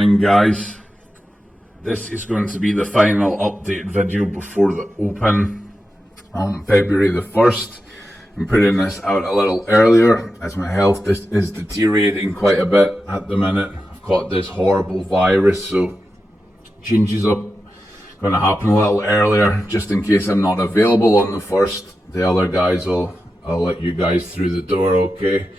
morning, guys. This is going to be the final update video before the Open on February the 1st. I'm putting this out a little earlier as my health is deteriorating quite a bit at the minute. I've got this horrible virus, so changes up going to happen a little earlier just in case I'm not available on the 1st. The other guys I'll let you guys through the door, okay?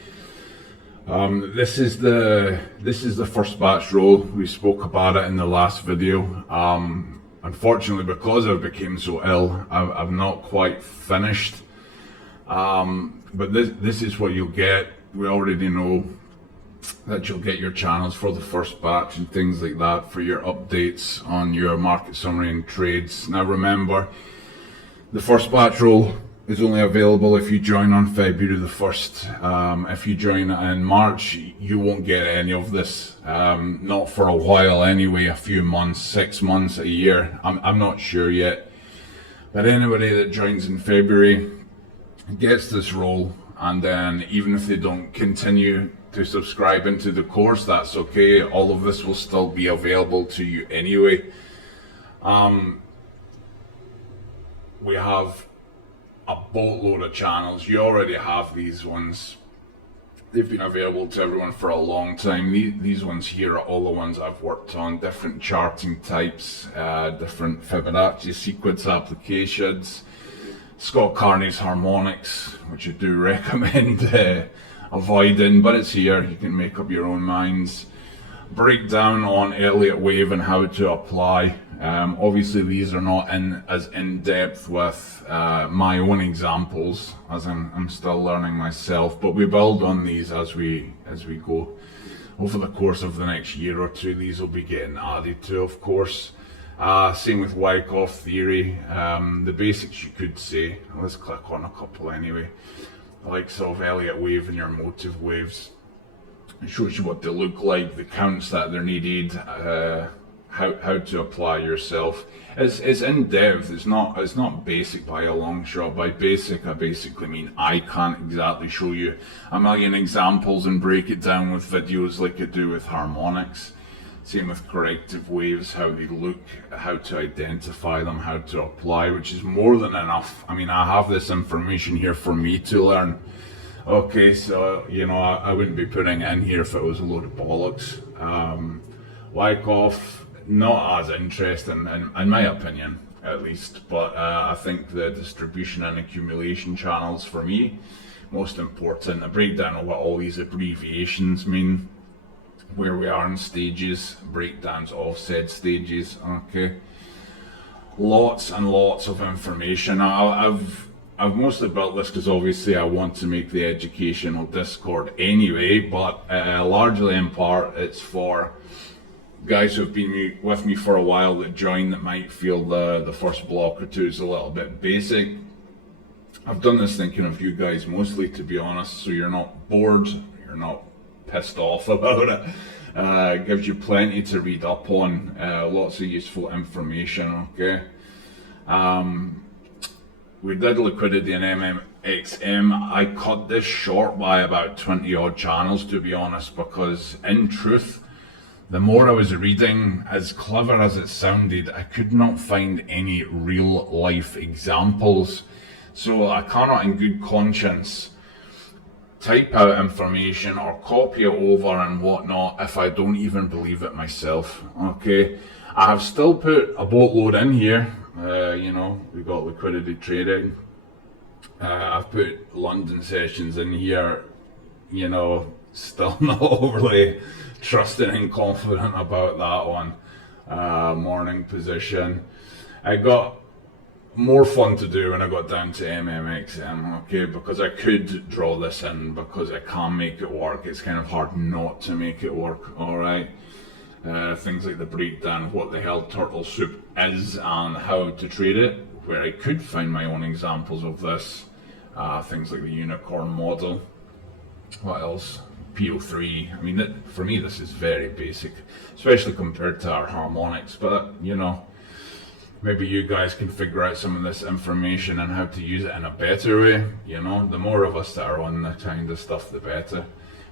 This is the first batch roll. We spoke about it in the last video. Unfortunately, because I became so ill, I've not quite finished. But this is what you'll get. We already know that you'll get your channels for the first batch and things like that for your updates on your market summary and trades. Now remember, the first batch roll is only available if you join on February the 1st. If you join in March, you won't get any of this. Not for a while anyway, a few months, 6 months, a year. I'm not sure yet. But anybody that joins in February gets this roll, and then even if they don't continue to subscribe into the course, that's okay. All of this will still be available to you anyway. We have a boatload of channels. You already have these ones. They've been available to everyone for a long time. These ones here are all the ones I've worked on, different charting types, different Fibonacci sequence applications, Scott Carney's harmonics, which I do recommend avoiding, but it's here, you can make up your own minds. Breakdown on Elliott Wave and how to apply. Obviously these are not as in depth with my own examples, as I'm still learning myself, but we build on these as we go. Over the course of the next year or two, these will be getting added to, of course. Same with Wyckoff theory, the basics you could say. Let's click on a couple anyway. Like sort of Elliott wave and your motive waves. It shows you what they look like, the counts that they're needed, how to apply yourself. It's in depth. It's not basic by a long shot. By basic, I basically mean I can't exactly show you a million examples and break it down with videos like I do with harmonics. Same with corrective waves, how they look, how to identify them, how to apply, which is more than enough. I mean, I have this information here for me to learn. Okay, so, you know, I wouldn't be putting it in here if it was a load of bollocks. Wyckoff, not as interesting, in my opinion, at least. But I think the distribution and accumulation channels, for me, most important. A breakdown of what all these abbreviations mean, where we are in stages, breakdowns of said stages, okay. Lots and lots of information. I've mostly built this because obviously I want to make the educational Discord anyway, but largely in part it's for guys who've been with me for a while that join that might feel the first block or two is a little bit basic. I've done this thinking of you guys mostly, to be honest, so you're not bored, you're not pissed off about it. Gives you plenty to read up on, lots of useful information, okay. We did liquidity in MMXM. I cut this short by about 20 odd channels, to be honest, because in truth, the more I was reading, as clever as it sounded, I could not find any real life examples. So I cannot in good conscience type out information or copy it over and whatnot if I don't even believe it myself, okay? I have still put a boatload in here. You know, we got liquidity trading. I've put London sessions in here, you know, still not overly trusting and confident about that one. Morning position. I got more fun to do when I got down to MMXM, okay, because I could draw this in, because I can make it work. It's kind of hard not to make it work, alright. Things like the breakdown of what the hell turtle soup is and how to trade it, where I could find my own examples of this. Things like the unicorn model. What else? PO3. I mean, for me this is very basic, especially compared to our harmonics, but you know, maybe you guys can figure out some of this information and how to use it in a better way. You know, the more of us that are on the kind of stuff, the better.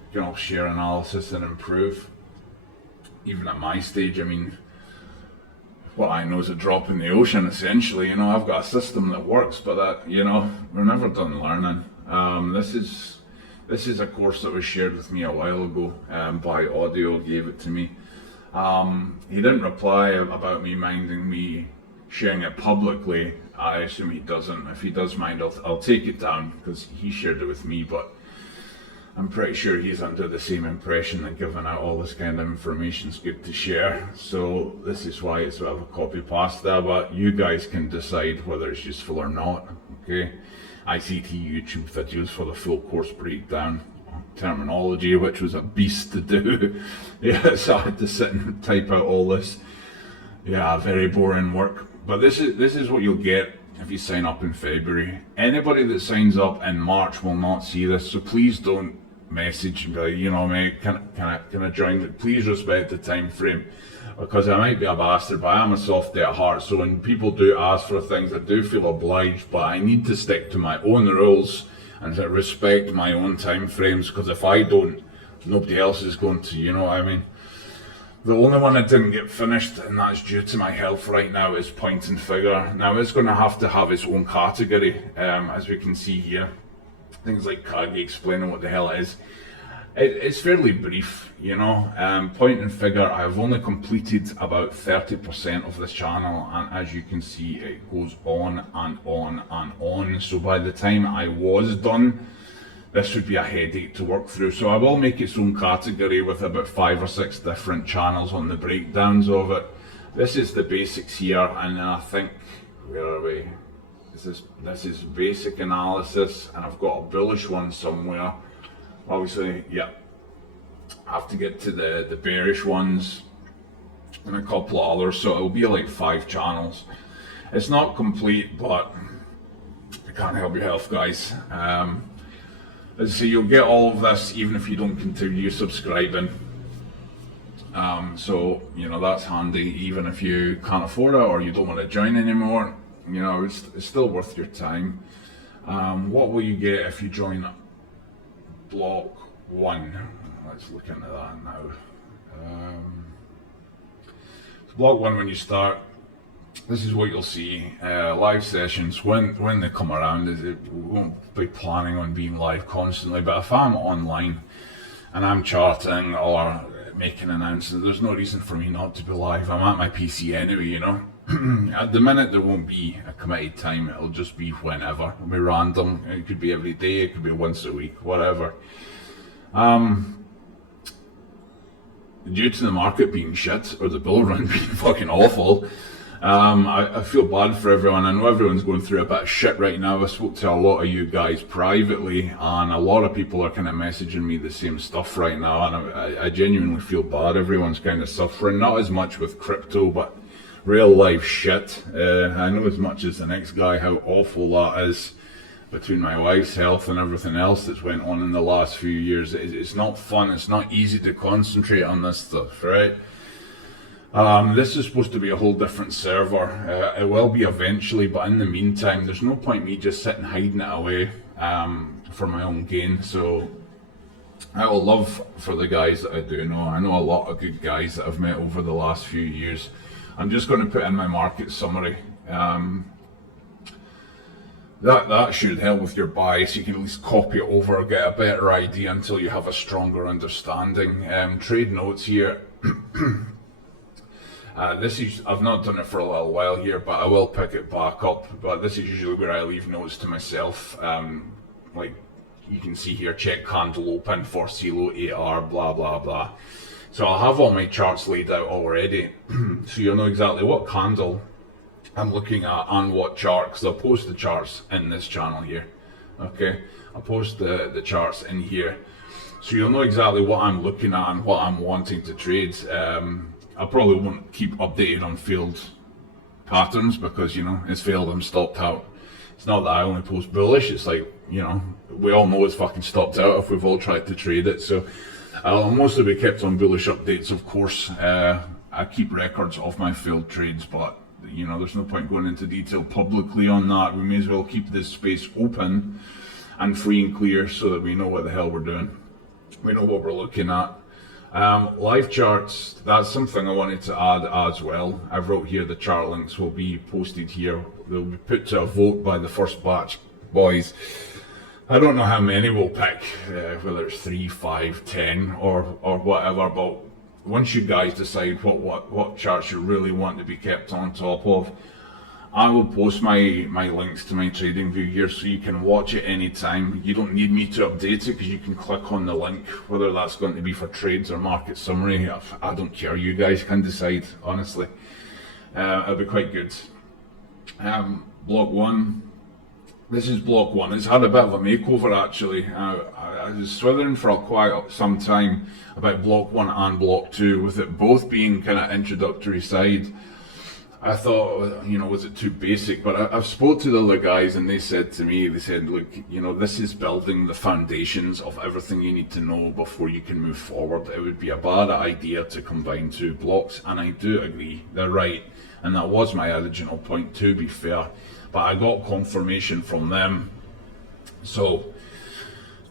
We can all share analysis and improve. even at my stage, I mean, what I know is a drop in the ocean, essentially. You know, I've got a system that works, but that, you know, we're never done learning. This is a course that was shared with me a while ago by Audio, gave it to me. He didn't reply about me minding me sharing it publicly. I assume he doesn't. If he does mind, I'll take it down, because he shared it with me, but I'm pretty sure he's under the same impression that giving out all this kind of information is good to share. So this is why it's a bit of a copy pasta, but you guys can decide whether it's useful or not, okay? ICT YouTube videos for the full course breakdown, terminology, which was a beast to do. Yeah, so I had to sit and type out all this. Yeah, very boring work. But this is what you'll get if you sign up in February. Anybody that signs up in March will not see this, so please don't message and be like, you know, mate, can I join? Please respect the time frame, because I might be a bastard, but I am a softie at heart. So when people do ask for things, I do feel obliged, but I need to stick to my own rules and to respect my own time frames, because if I don't, nobody else is going to, you know what I mean? The only one that didn't get finished, and that's due to my health right now, is Point and Figure. Now it's going to have its own category, as we can see here. Things like Kagi explaining what the hell it is. It's fairly brief, you know. Point and Figure, I've only completed about 30% of this channel, and as you can see, it goes on and on and on. So by the time I was done, this would be a headache to work through. So I will make its own category with about 5 or 6 different channels on the breakdowns of it. This is the basics here, and then I think, where are we? This is basic analysis, and I've got a bullish one somewhere. Obviously, yeah, I have to get to the bearish ones and a couple of others, so it'll be like 5 channels. It's not complete, but I can't help your health, guys. So you'll get all of this even if you don't continue subscribing. So, you know, that's handy even if you can't afford it or you don't want to join anymore. You know, it's still worth your time. What will you get if you join Block 1? Let's look into that now. Block 1, when you start, this is what you'll see. Live sessions, when they come around, we won't be planning on being live constantly, but if I'm online and I'm charting or making announcements, there's no reason for me not to be live. I'm at my PC anyway, you know. At the minute there won't be a committed time, it'll just be whenever. It'll be random, it could be every day, it could be once a week, whatever. Due to the market being shit, or the bull run being fucking awful, I feel bad for everyone. I know everyone's going through a bit of shit right now. I spoke to a lot of you guys privately, and a lot of people are kind of messaging me the same stuff right now, and I genuinely feel bad. Everyone's kind of suffering, not as much with crypto, but real life shit. I know as much as the next guy how awful that is, between my wife's health and everything else that's went on in the last few years. It's not fun, it's not easy to concentrate on this stuff, right? This is supposed to be a whole different server. It will be eventually, but in the meantime, there's no point me just sitting hiding it away for my own gain. So I will love for the guys that I do know. I know a lot of good guys that I've met over the last few years. I'm just going to put in my market summary. That should help with your bias. You can at least copy it over, get a better idea until you have a stronger understanding. Trade notes here. I've not done it for a little while here, but I will pick it back up. But this is usually where I leave notes to myself. Like you can see here, check candle open for CELO 8R, blah, blah, blah. So I'll have all my charts laid out already. So you'll know exactly what candle I'm looking at and what chart, because I'll post the charts in this channel here. Okay, I'll post the charts in here. So you'll know exactly what I'm looking at and what I'm wanting to trade. I probably won't keep updated on failed patterns because, you know, it's failed, I'm stopped out. It's not that I only post bullish, it's like, you know, we all know it's fucking stopped out if we've all tried to trade it. So I'll mostly be kept on bullish updates, of course. I keep records of my failed trades, but, you know, there's no point going into detail publicly on that. We may as well keep this space open and free and clear so that we know what the hell we're doing. We know what we're looking at. Live charts, that's something I wanted to add as well. I've wrote here the chart links will be posted here. They'll be put to a vote by the first batch boys. I don't know how many we'll pick, whether it's 3, 5, 10 or whatever, but once you guys decide what charts you really want to be kept on top of, I will post my links to my trading view here so you can watch it anytime. You don't need me to update it because you can click on the link, whether that's going to be for trades or market summary. I don't care, you guys can decide, honestly. It'll be quite good. Block 1. This is block 1. It's had a bit of a makeover actually. I was swithering for quite some time about block 1 and block 2, with it both being kind of introductory side. I thought, you know, was it too basic? But I've spoke to the other guys and they said to me, look, you know, this is building the foundations of everything you need to know before you can move forward. It would be a bad idea to combine 2 blocks, and I do agree, they're right. And that was my original point, to be fair. But I got confirmation from them. So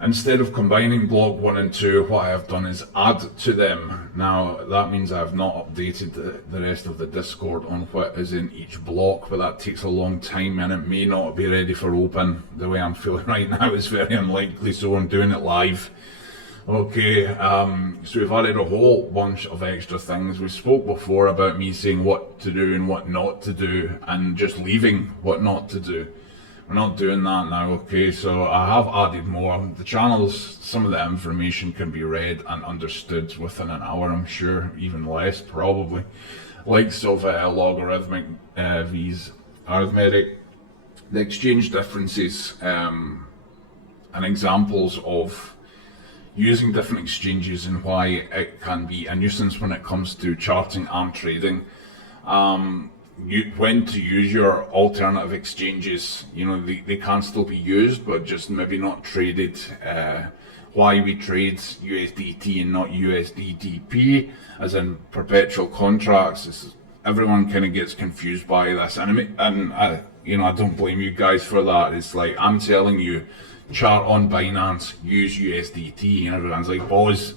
instead of combining block 1 and 2, what I have done is add to them. Now that means I have not updated the rest of the Discord on what is in each block, but that takes a long time and it may not be ready for open. The way I'm feeling right now is very unlikely, so I'm doing it live. Okay, so we've added a whole bunch of extra things. We spoke before about me saying what to do and what not to do, and just leaving what not to do. We're not doing that now, okay? So I have added more. The channels, some of the information can be read and understood within an hour, I'm sure, even less probably. Likes of logarithmic V's, arithmetic, the exchange differences, and examples of using different exchanges and why it can be a nuisance when it comes to charting and trading. When to use your alternative exchanges, you know, they can still be used, but just maybe not traded. Why we trade USDT and not USDTP, as in perpetual contracts. Everyone kind of gets confused by this, and you know, I don't blame you guys for that. It's like, I'm telling you, chart on Binance, use USDT, and everyone's like, boys,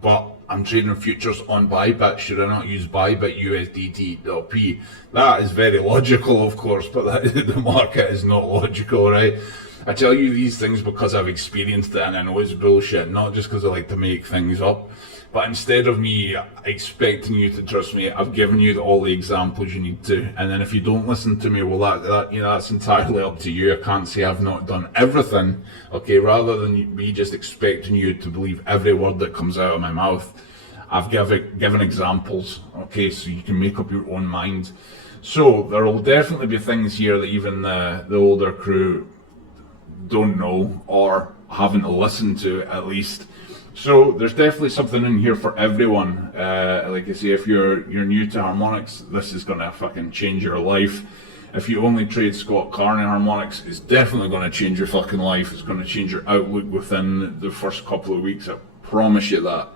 but I'm trading futures on Bybit, should I not use Bybit USDT.P? That is very logical, of course, but the market is not logical, right? I tell you these things because I've experienced it and I know it's bullshit, not just because I like to make things up. But instead of me expecting you to trust me, I've given you all the examples you need to. And then if you don't listen to me, well, that you know, that's entirely up to you. I can't say I've not done everything, okay? Rather than me just expecting you to believe every word that comes out of my mouth, I've given examples, okay? So you can make up your own mind. So there will definitely be things here that even the older crew don't know or haven't listened to, at least. So there's definitely something in here for everyone. Like I say, if you're new to harmonics, this is gonna fucking change your life. If you only trade Scott Carney harmonics, it's definitely gonna change your fucking life. It's gonna change your outlook within the first couple of weeks. I promise you that.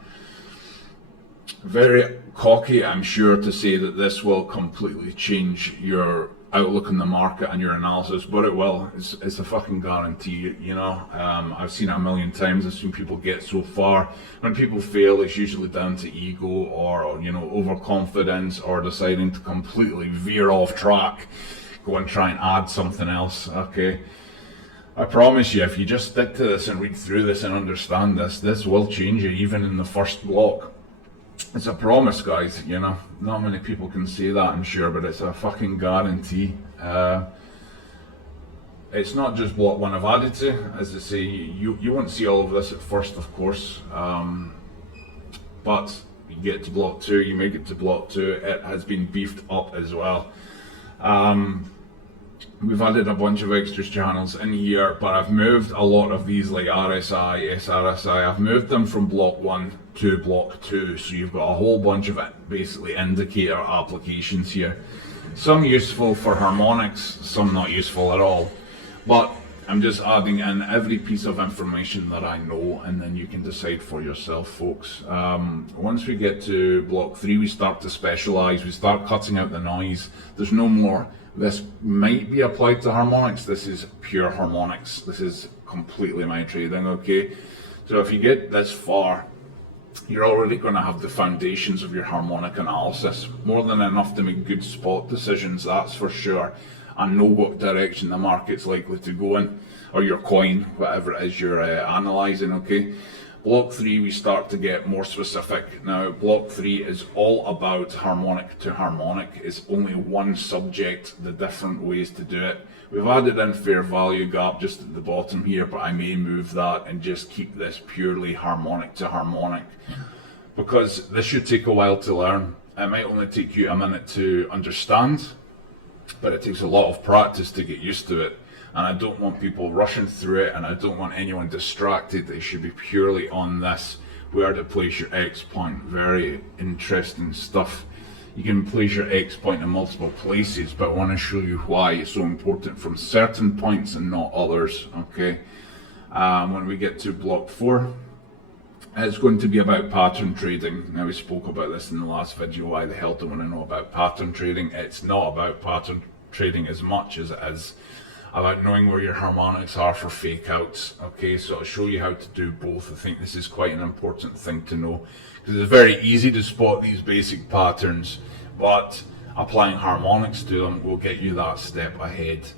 Very cocky, I'm sure, to say that this will completely change your outlook on the market and your analysis, but it will. It's a fucking guarantee, you know. I've seen it a million times. I've seen people get so far. When people fail, it's usually down to ego or you know, overconfidence, or deciding to completely veer off track, go and try and add something else, okay? I promise you, if you just stick to this and read through this and understand this will change you, even in the first block. It's a promise, guys, you know. Not many people can say that, I'm sure, but it's a fucking guarantee. It's not just block 1 I've added to. As I say, you won't see all of this at first, of course. But you get to block 2, you make it to block 2, it has been beefed up as well. We've added a bunch of extra channels in here, but I've moved a lot of these, like RSI, SRSI, I've moved them from block 1 to block 2, so you've got a whole bunch of basically indicator applications here. Some useful for harmonics, some not useful at all. But I'm just adding in every piece of information that I know, and then you can decide for yourself, folks. Once we get to block 3, we start to specialize, we start cutting out the noise. There's no more, this might be applied to harmonics, this is pure harmonics. This is completely my trading, okay? So if you get this far, you're already going to have the foundations of your harmonic analysis. More than enough to make good spot decisions, that's for sure, and know what direction the market's likely to go in, or your coin, whatever it is you're analysing, okay? Block 3, we start to get more specific. Now, Block 3 is all about harmonic to harmonic. It's only one subject, the different ways to do it. We've added in fair value gap just at the bottom here, but I may move that and just keep this purely harmonic to harmonic, because this should take a while to learn. It might only take you a minute to understand, but it takes a lot of practice to get used to it. And I don't want people rushing through it, and I don't want anyone distracted. They should be purely on this, where to place your X point. Very interesting stuff. You can place your X point in multiple places, but I want to show you why it's so important from certain points and not others, okay? When we get to Block 4, it's going to be about pattern trading. Now, we spoke about this in the last video. Why the hell do I want to know about pattern trading? It's not about pattern trading as much as it is about knowing where your harmonics are for fake outs. Okay, so I'll show you how to do both. I think this is quite an important thing to know, because it's very easy to spot these basic patterns, but applying harmonics to them will get you that step ahead.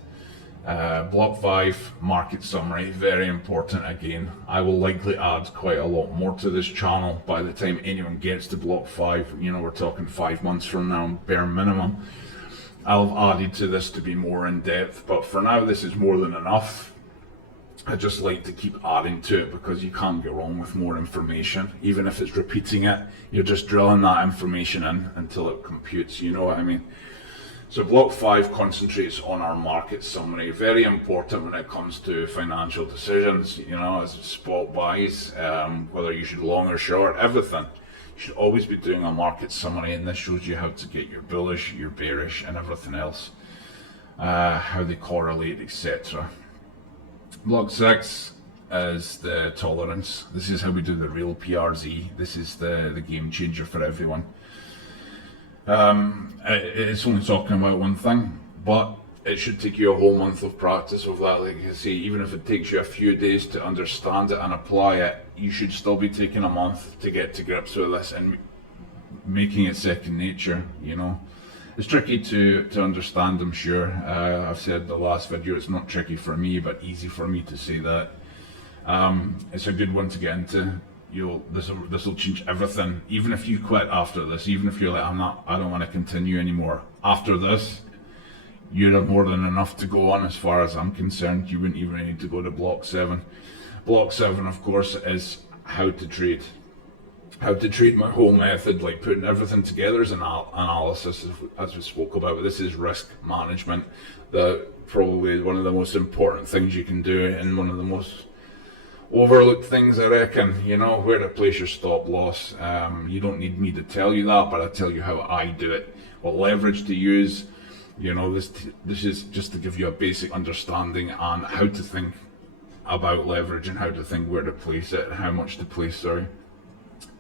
Block 5, market summary, very important again. I will likely add quite a lot more to this channel by the time anyone gets to Block 5. You know, we're talking 5 months from now, bare minimum. I've added to this to be more in depth, but for now this is more than enough. I just like to keep adding to it, because you can't go wrong with more information. Even if it's repeating it, you're just drilling that information in until it computes, you know what I mean? So Block 5 concentrates on our market summary. Very important when it comes to financial decisions, you know, as spot buys, whether you should long or short, everything. You should always be doing a market summary, and this shows you how to get your bullish, your bearish, and everything else, how they correlate, etc. Block 6 is the tolerance. This is how we do the real PRZ. This is the game changer for everyone. It's only talking about one thing, but it should take you a whole month of practice of that. Like I say, even if it takes you a few days to understand it and apply it, you should still be taking a month to get to grips with this and making it second nature, you know. It's tricky to understand, I'm sure. I've said in the last video, it's not tricky for me, but easy for me to say that. It's a good one to get into. This will change everything. Even if you quit after this, even if you're like, I don't want to continue anymore. After this, you have more than enough to go on as far as I'm concerned. You wouldn't even need to go to Block 7. Block 7, of course, is how to trade. How to trade, my whole method, like putting everything together as an analysis, as we spoke about. This is risk management. Probably one of the most important things you can do, and one of the most overlooked things, I reckon. You know, where to place your stop loss. You don't need me to tell you that, but I tell you how I do it. What leverage to use. You know, this is just to give you a basic understanding on how to think about leverage and how to think where to place it and how much to place, sorry.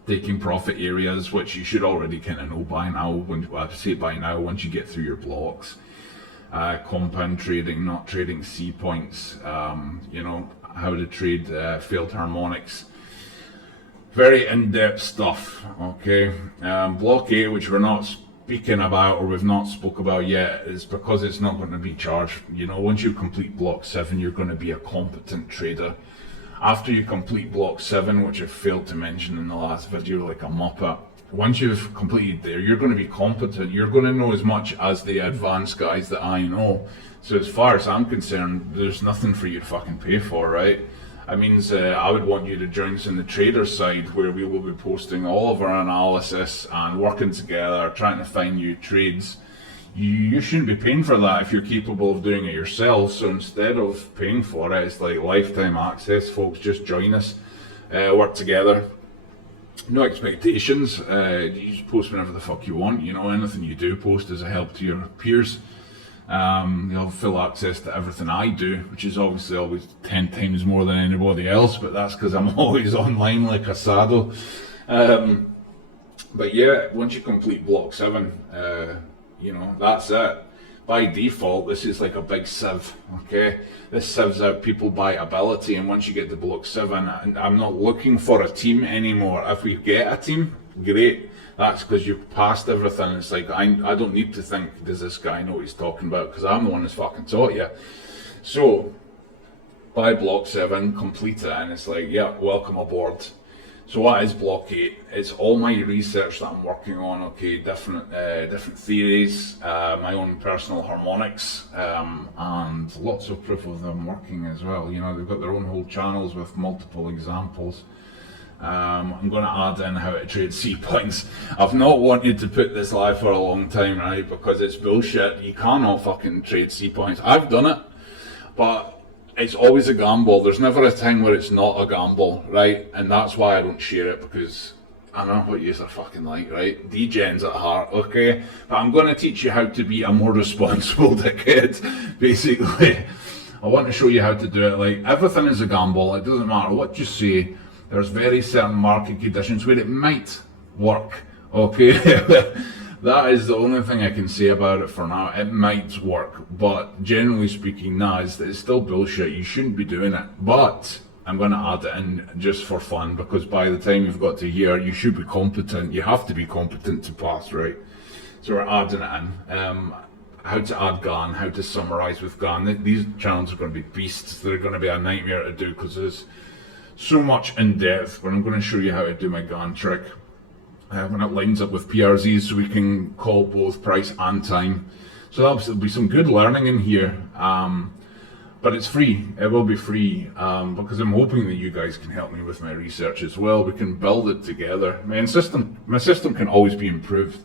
Taking profit areas, which you should already kind of know by now, once you get through your blocks. Compound trading, not trading C points, you know, how to trade failed harmonics. Very in-depth stuff, okay. Block A, which we're not speaking about, or we've not spoke about yet, is because it's not going to be charged. You know, once you complete Block 7, you're going to be a competent trader. After you complete Block 7, which I failed to mention in the last video like a muppet, once you've completed there, you're going to be competent. You're going to know as much as the advanced guys that I know. So as far as I'm concerned, there's nothing for you to fucking pay for, right? That means I would want you to join us in the trader side, where we will be posting all of our analysis and working together, trying to find new trades. You shouldn't be paying for that if you're capable of doing it yourself. So instead of paying for it, it's like lifetime access, folks. Just join us, work together. No expectations. You just post whenever the fuck you want. You know, anything you do post is a help to your peers. You'll have full access to everything I do, which is obviously always 10 times more than anybody else, but that's because I'm always online like a saddle. But yeah, once you complete Block 7, you know, that's it. by default, this is like a big sieve, okay? This sieves out people by ability, and once you get to block 7, I'm not looking for a team anymore. If we get a team, great. That's because you've passed everything. It's like, I don't need to think, does this guy know what he's talking about? Because I'm the one that's fucking taught you. So, by block 7, complete it, and it's like, yeah, welcome aboard. So what is block 8? It's all my research that I'm working on, okay, different theories, my own personal harmonics, and lots of proof of them working as well. You know, they've got their own whole channels with multiple examples. I'm going to add in how to trade C points. I've not wanted to put this live for a long time, right, because it's bullshit. You cannot fucking trade C points. I've done it, but it's always a gamble. There's never a time where it's not a gamble, right? And that's why I don't share it, because I know what yous are fucking like, right? Degens at heart, okay? But I'm going to teach you how to be a more responsible dickhead, basically. I want to show you how to do it. Like, everything is a gamble. It doesn't matter what you say. There's very certain market conditions where it might work, okay? That is the only thing I can say about it for now. It might work, but generally speaking, nah, it's still bullshit. You shouldn't be doing it. But I'm going to add it in just for fun, because by the time you've got to here, you should be competent. You have to be competent to pass, right? So we're adding it in. How to add GAN, how to summarize with GAN. These channels are going to be beasts. They're going to be a nightmare to do, because there's so much in depth, but I'm going to show you how to do my GAN trick when it lines up with PRZs, so we can call both price and time. So there'll be some good learning in here, but it's free. It will be free, because I'm hoping that you guys can help me with my research as well. We can build it together. My system can always be improved.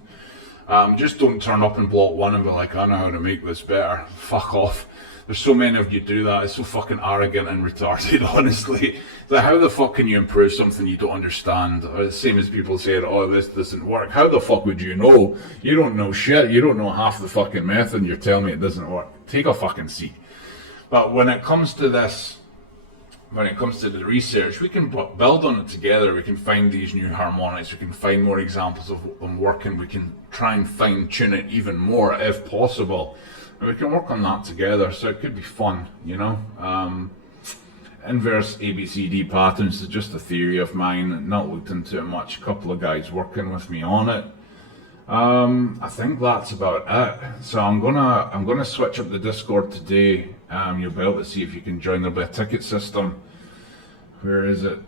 Just don't turn up in block 1 and be like, I know how to make this better. Fuck off. There's so many of you do that. It's so fucking arrogant and retarded, honestly. Like, how the fuck can you improve something you don't understand? Or the same as people saying, oh, this doesn't work. How the fuck would you know? You don't know shit. You don't know half the fucking method and you're telling me it doesn't work. Take a fucking seat. But when it comes to this, when it comes to the research, we can build on it together. We can find these new harmonics. We can find more examples of them working. We can try and fine tune it even more if possible. We can work on that together, so it could be fun, you know. Inverse ABCD patterns is just a theory of mine, not looked into it much. A couple of guys working with me on it. I think that's about it. So I'm gonna switch up the Discord today. You'll be able to see if you can join. There'll be a ticket system. Where is it?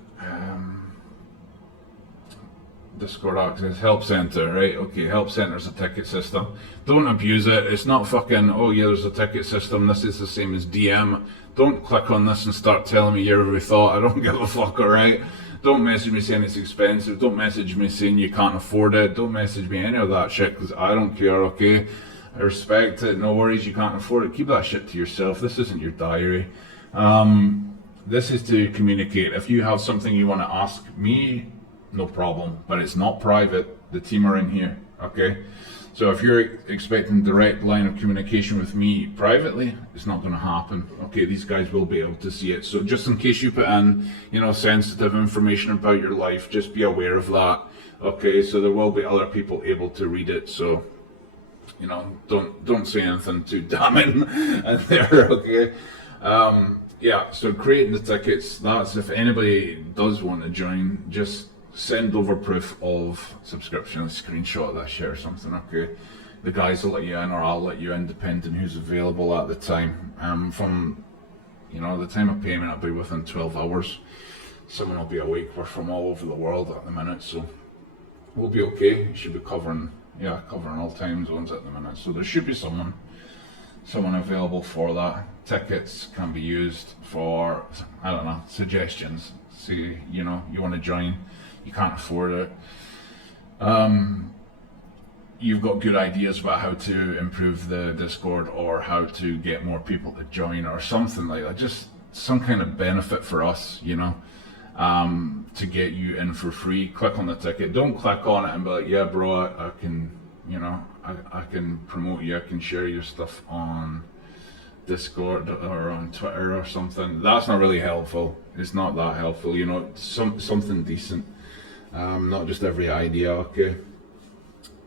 Discord access, help center, right? Okay, help center's a ticket system. Don't abuse it. It's not fucking, oh yeah, there's a ticket system. This is the same as DM. Don't click on this and start telling me your every thought. I don't give a fuck, alright? Don't message me saying it's expensive. Don't message me saying you can't afford it. Don't message me any of that shit, because I don't care, okay? I respect it. No worries, you can't afford it. Keep that shit to yourself. This isn't your diary. This is to communicate. If you have something you want to ask me, no problem, but it's not private. The team are in here, okay? So if you're expecting direct line of communication with me privately, it's not going to happen, okay? These guys will be able to see it. So just in case you put in, you know, sensitive information about your life, just be aware of that, okay? So there will be other people able to read it, so, you know, don't say anything too damning in there, okay? Yeah, so creating the tickets, that's if anybody does want to join, just send over proof of subscription, a screenshot of that shit or something, okay? The guys will let you in, or I'll let you in, depending who's available at the time. From, you know, the time of payment, it'll be within 12 hours. Someone will be awake. We're from all over the world at the minute, so we'll be okay. We should be covering all time zones at the minute. So there should be someone available for that. Tickets can be used for, I don't know, suggestions. See, you know, you want to join, you can't afford it. You've got good ideas about how to improve the Discord, or how to get more people to join, or something like that. Just some kind of benefit for us, you know, to get you in for free. Click on the ticket. Don't click on it and be like, yeah, bro, I can, you know, I can promote you. I can share your stuff on Discord or on Twitter or something. That's not really helpful. It's not that helpful, you know. Something decent. Not just every idea, okay?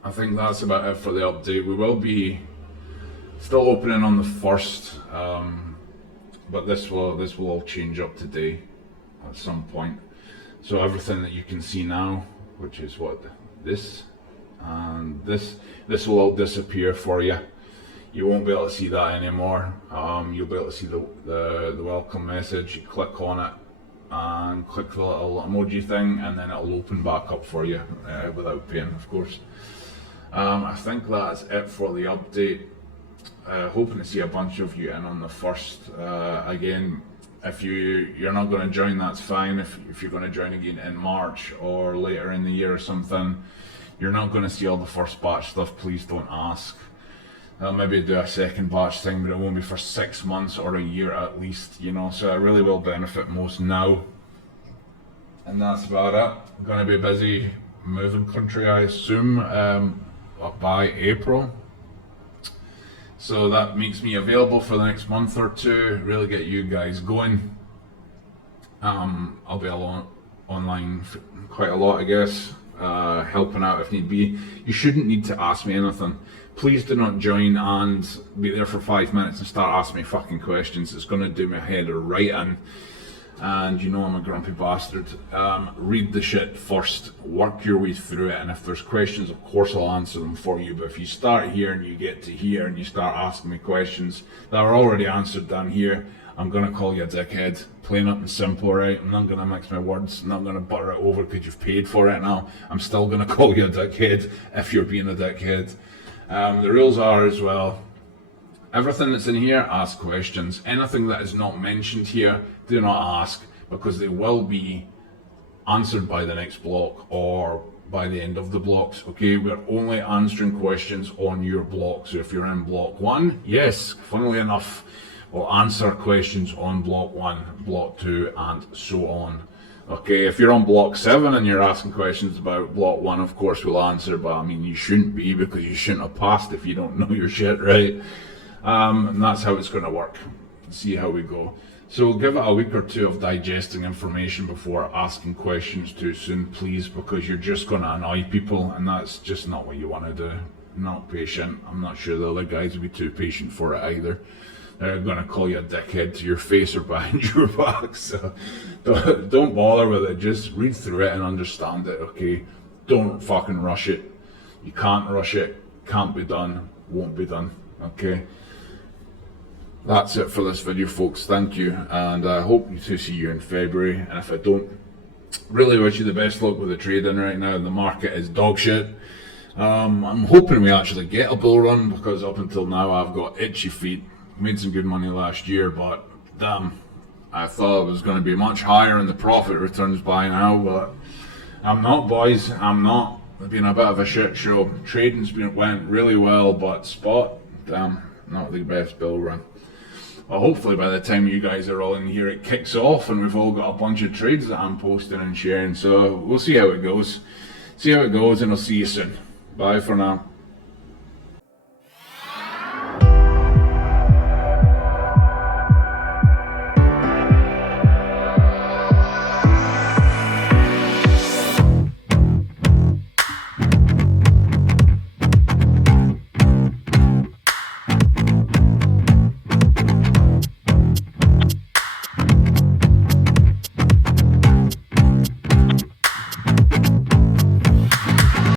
I think that's about it for the update. We will be Still opening on the 1st, but this will all change up today at some point. So everything that you can see now, which is what this and this will all disappear for you. You won't be able to see that anymore. You'll be able to see the welcome message. You click on it and click the little emoji thing, and then it'll open back up for you without paying, of course. I think that's it for the update. Hoping to see a bunch of you in on the 1st. Again, if you're not going to join, that's fine. If you're going to join again in March or later in the year or something, you're not going to see all the first batch stuff. Please don't ask. I'll maybe do a second batch thing, but it won't be for 6 months or a year at least, you know, so it really will benefit most now. And that's about it. I'm going to be busy moving country, I assume, by April. So that makes me available for the next month or two, really get you guys going. I'll be online quite a lot, I guess, helping out if need be. You shouldn't need to ask me anything. Please do not join and be there for 5 minutes and start asking me fucking questions. It's going to do my head right in. And you know I'm a grumpy bastard. Read the shit first, work your way through it, and if there's questions, of course I'll answer them for you. But if you start here and you get to here and you start asking me questions that are already answered down here, I'm going to call you a dickhead. Plain up and simple, right? I'm not going to mix my words. I'm not going to butter it over because you've paid for it now. I'm still going to call you a dickhead if you're being a dickhead. The rules are as well, everything that's in here, ask questions. Anything that is not mentioned here, do not ask, because they will be answered by the next block or by the end of the blocks, okay? We're only answering questions on your block. So if you're in block 1, yes, funnily enough, we'll answer questions on block 1, block 2, and so on. Okay, if you're on block 7 and you're asking questions about block 1, of course we'll answer, but I mean, you shouldn't be, because you shouldn't have passed if you don't know your shit, right? And that's how it's going to work. See how we go. So we'll give it a week or two of digesting information before asking questions too soon, please, because you're just going to annoy people, and that's just not what you want to do. Not patient. I'm not sure the other guys will be too patient for it either. They're going to call you a dickhead to your face or behind your back, so don't bother with it. Just read through it and understand it, okay? Don't fucking rush it. You can't rush it. Can't be done. Won't be done, okay? That's it for this video, folks. Thank you, and I hope to see you in February. And if I don't, really wish you the best luck with the trading right now. The market is dog shit. I'm hoping we actually get a bull run, because up until now I've got itchy feet. Made some good money last year, but damn, I thought it was going to be much higher in the profit returns by now, but I'm not, boys. I'm not. It's been a bit of a shit show. Trading's went really well, but spot, damn, not the best bull run. Well, hopefully by the time you guys are all in here, it kicks off and we've all got a bunch of trades that I'm posting and sharing. So we'll see how it goes. And I'll see you soon. Bye for now.